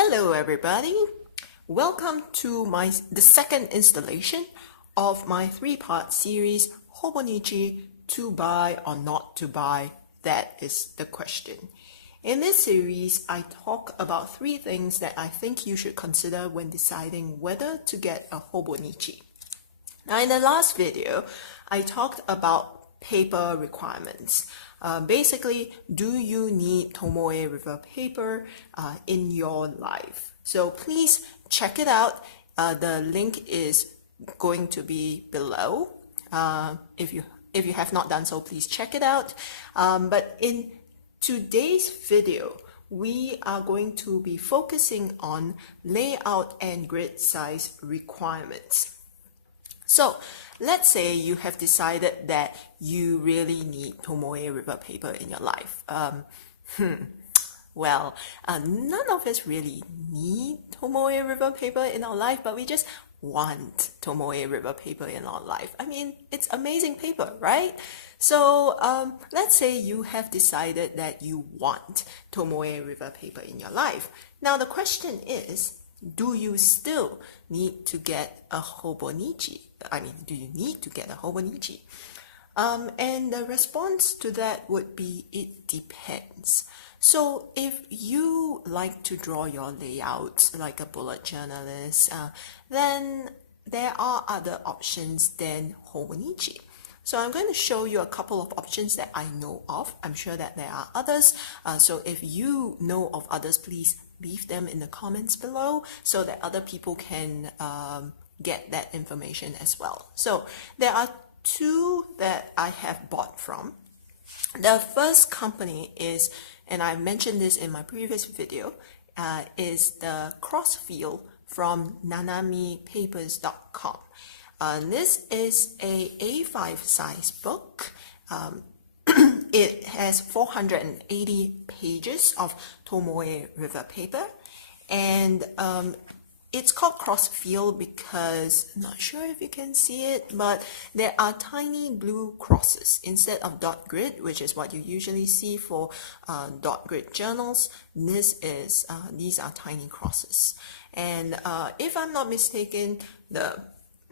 Hello everybody! Welcome to the second installation of my three-part series, Hobonichi, to buy or not to buy, that is the question. In this series, I talk about three things that I think you should consider when deciding whether to get a Hobonichi. Now in the last video, I talked about paper requirements. Basically, do you need Tomoe River paper in your life? So please check it out. The link is going to be below. If you have not done so, please check it out. But in today's video, we are going to be focusing on layout and grid size requirements. So let's say you have decided that you really need Tomoe River paper in your life. Well, none of us really need Tomoe River paper in our life, but we just want Tomoe River paper in our life. I mean, it's amazing paper, right? So let's say you have decided that you want Tomoe River paper in your life. Now the question is, do you still need to get a Hobonichi? I mean, do you need to get a Hobonichi? And the response to that would be, it depends. So if you like to draw your layouts like a bullet journalist, then there are other options than Hobonichi. So I'm going to show you a couple of options that I know of. I'm sure that there are others. So if you know of others, please leave them in the comments below so that other people can get that information as well. So there are two that I have bought from. The first company is, and I mentioned this in my previous video, is the Crossfield from nanamipapers.com. This is a A5 size book. It has 480 pages of Tomoe River paper, and it's called Crossfield because, I'm not sure if you can see it, but there are tiny blue crosses instead of dot grid, which is what you usually see for dot grid journals. These are tiny crosses, and if I'm not mistaken, the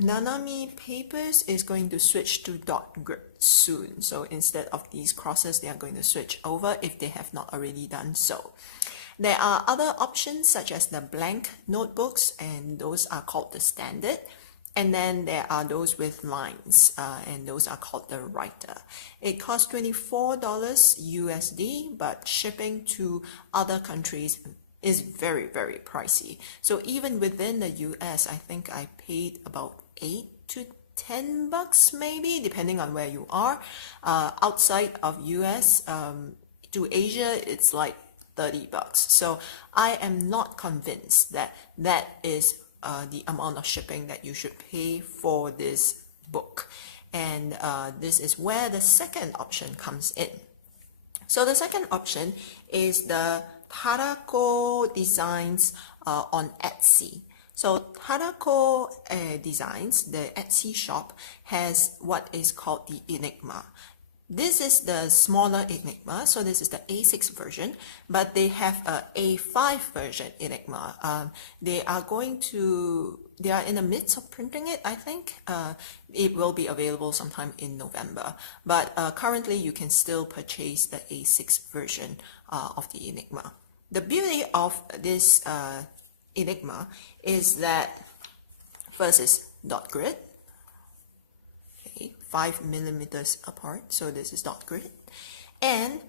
Nanami Papers is going to switch to dot grid soon. So instead of these crosses, they are going to switch over if they have not already done so. There are other options such as the blank notebooks, and those are called the standard. And then there are those with lines, and those are called the writer. It costs $24 USD, but shipping to other countries is very, very pricey. So even within the US, I think I paid about $8 to $10 maybe, depending on where you are. Outside of US, to Asia, it's like $30. So I am not convinced that that is the amount of shipping that you should pay for this book. And this is where the second option comes in. So the second option is the Taroko designs on Etsy. So Taroko Designs, the Etsy shop, has what is called the Enigma. This is the smaller Enigma, so this is the A6 version, but they have a A5 version Enigma. They are in the midst of printing it, I think. It will be available sometime in November, but currently you can still purchase the A6 version of the Enigma. The beauty of this Enigma is that first is dot grid, 5 millimeters apart, so this is dot grid, and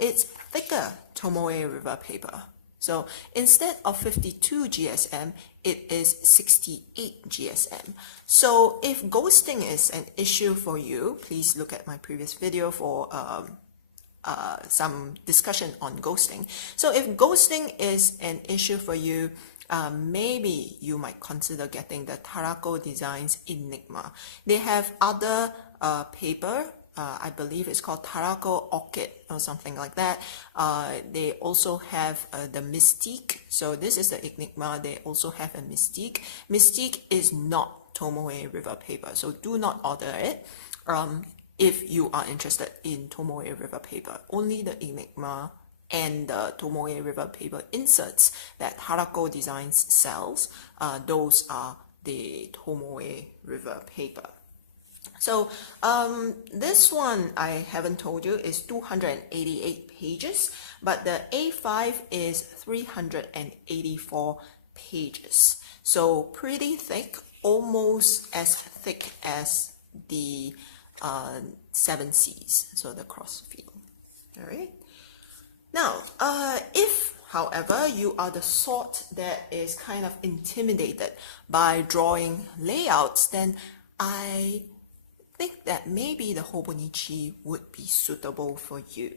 it's thicker Tomoe River paper. So instead of 52 GSM, it is 68 GSM. So if ghosting is an issue for you, please look at my previous video for some discussion on ghosting. So if ghosting is an issue for you, maybe you might consider getting the Taroko Designs Enigma. They have other paper, I believe it's called Taroko Orchid or something like that. They also have the Mystique. So this is the Enigma. They also have a Mystique. Mystique is not Tomoe River paper, so do not order it. If you are interested in Tomoe River paper, only the Enigma and the Tomoe River paper inserts that Taroko Designs sells, those are the Tomoe River paper. So this one I haven't told you is 288 pages, but the A5 is 384 pages. So pretty thick, almost as thick as the 7 Cs, so the Crossfield. All right. Now, if, however, you are the sort that is kind of intimidated by drawing layouts, then I think that maybe the Hobonichi would be suitable for you.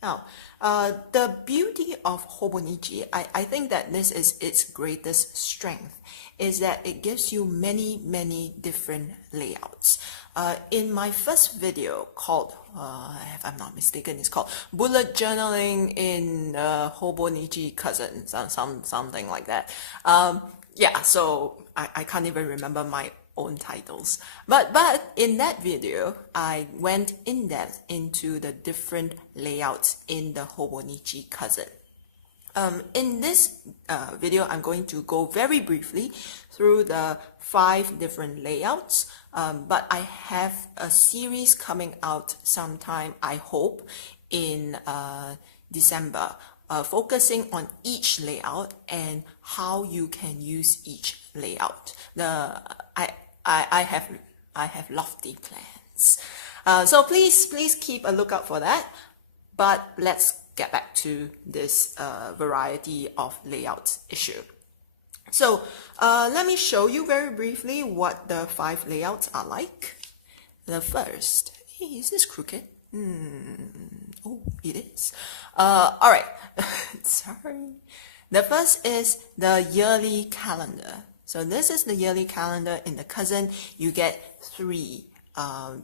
Now, the beauty of Hobonichi, I think that this is its greatest strength, is that it gives you many different layouts. In my first video called, if I'm not mistaken, it's called Bullet Journaling in Hobonichi Cousin, something like that. Yeah, so I can't even remember my own titles. But in that video, I went in depth into the different layouts in the Hobonichi Cousin. In this video, I'm going to go very briefly through the 5 different layouts, but I have a series coming out sometime, I hope, in December, focusing on each layout and how you can use each layout. I have lofty plans, so please keep a lookout for that. But let's get back to this variety of layouts issue. So let me show you very briefly what the 5 layouts are like. The first, hey, is this crooked? Oh, it is. All right, sorry. The first is the yearly calendar. So this is the yearly calendar in the Cousin. You get 3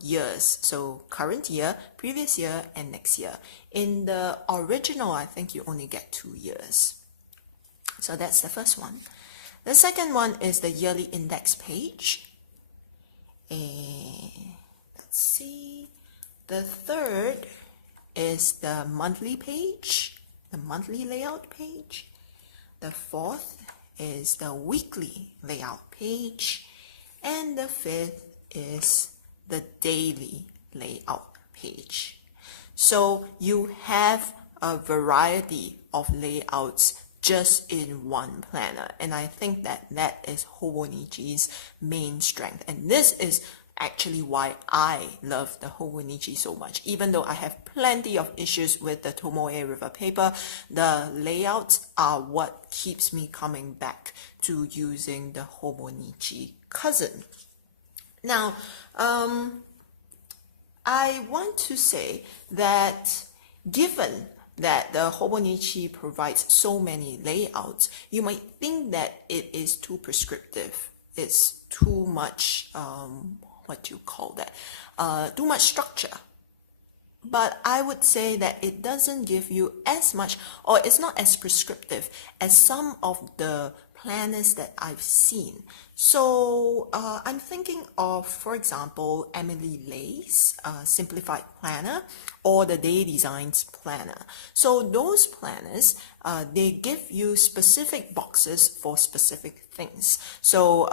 years. So current year, previous year, and next year. In the original, I think you only get 2 years. So that's the first one. The second one is the yearly index page. And let's see. The third is the monthly page, the monthly layout page. The fourth is the weekly layout page. And the fifth is the daily layout page. So you have a variety of layouts just in one planner, and I think that is Hobonichi's main strength, and this is actually why I love the Hobonichi so much. Even though I have plenty of issues with the Tomoe River paper, the layouts are what keeps me coming back to using the Hobonichi Cousin. Now, I want to say that given that the Hobonichi provides so many layouts, you might think that it is too prescriptive. It's too much, what do you call that? Too much structure. But I would say that it doesn't give you as much, or it's not as prescriptive as some of the planners that I've seen. So I'm thinking of, for example, Emily Lay's Simplified Planner or the Day Designs Planner. So those planners, they give you specific boxes for specific things. So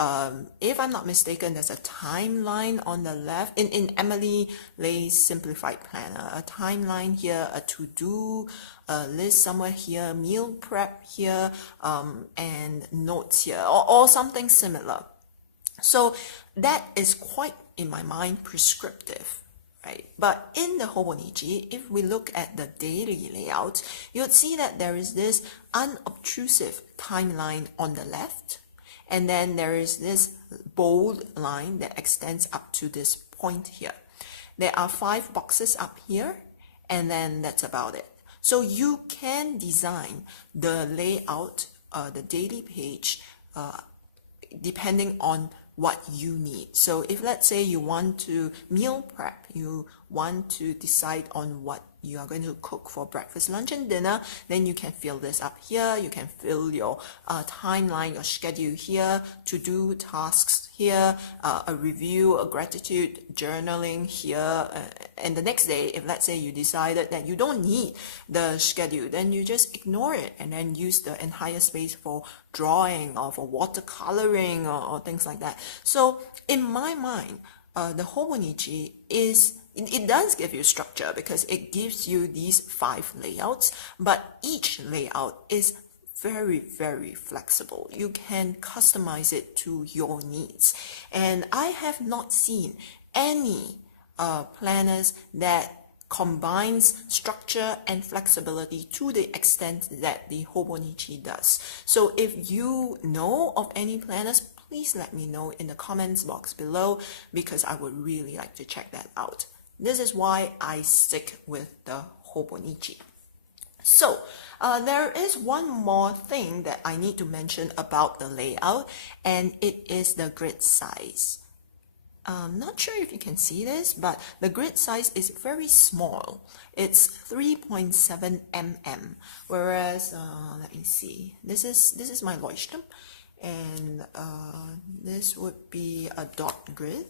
if I'm not mistaken, there's a timeline on the left in Emily Lay's Simplified Planner, a timeline here, a to-do list somewhere here, meal prep here, and notes here, or something similar. So that is quite, in my mind, prescriptive, right? But in the Hobonichi, if we look at the daily layout, you'd see that there is this unobtrusive timeline on the left, and then there is this bold line that extends up to this point here. There are 5 boxes up here, and then that's about it. So you can design the layout, the daily page, depending on what you need. So if let's say you want to meal prep, you want to decide on what you are going to cook for breakfast, lunch, and dinner, then you can fill this up here. You can fill your timeline, your schedule here, to-do tasks here, a review, a gratitude journaling here, and the next day, if let's say you decided that you don't need the schedule, then you just ignore it and then use the entire space for drawing or for watercoloring or things like that. So in my mind, the Hobonichi it does give you structure because it gives you these 5 layouts, but each layout is very, very flexible. You can customize it to your needs. And I have not seen any planners that combines structure and flexibility to the extent that the Hobonichi does. So if you know of any planners, please let me know in the comments box below because I would really like to check that out. This is why I stick with the Hobonichi. So there is one more thing that I need to mention about the layout, and it is the grid size. I'm not sure if you can see this, but the grid size is very small. It's 3.7 mm, whereas let me see. This is my Leuchtturm, and this would be a dot grid,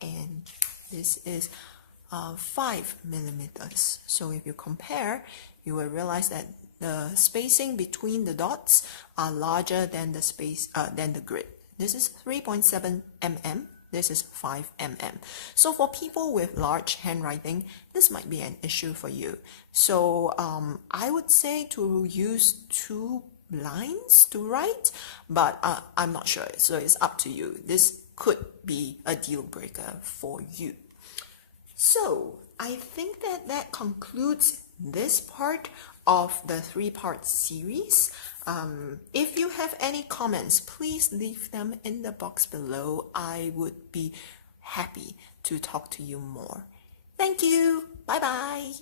and this is 5 millimeters. So if you compare, you will realize that the spacing between the dots are larger than the space than the grid. This is 3.7 mm. This is 5 mm. So for people with large handwriting, this might be an issue for you. So I would say to use 2 lines to write, but I'm not sure. So it's up to you. This could be a deal breaker for you. So I think that concludes this part of the 3-part series. If you have any comments, please leave them in the box below. I would be happy to talk to you more. Thank you. Bye bye.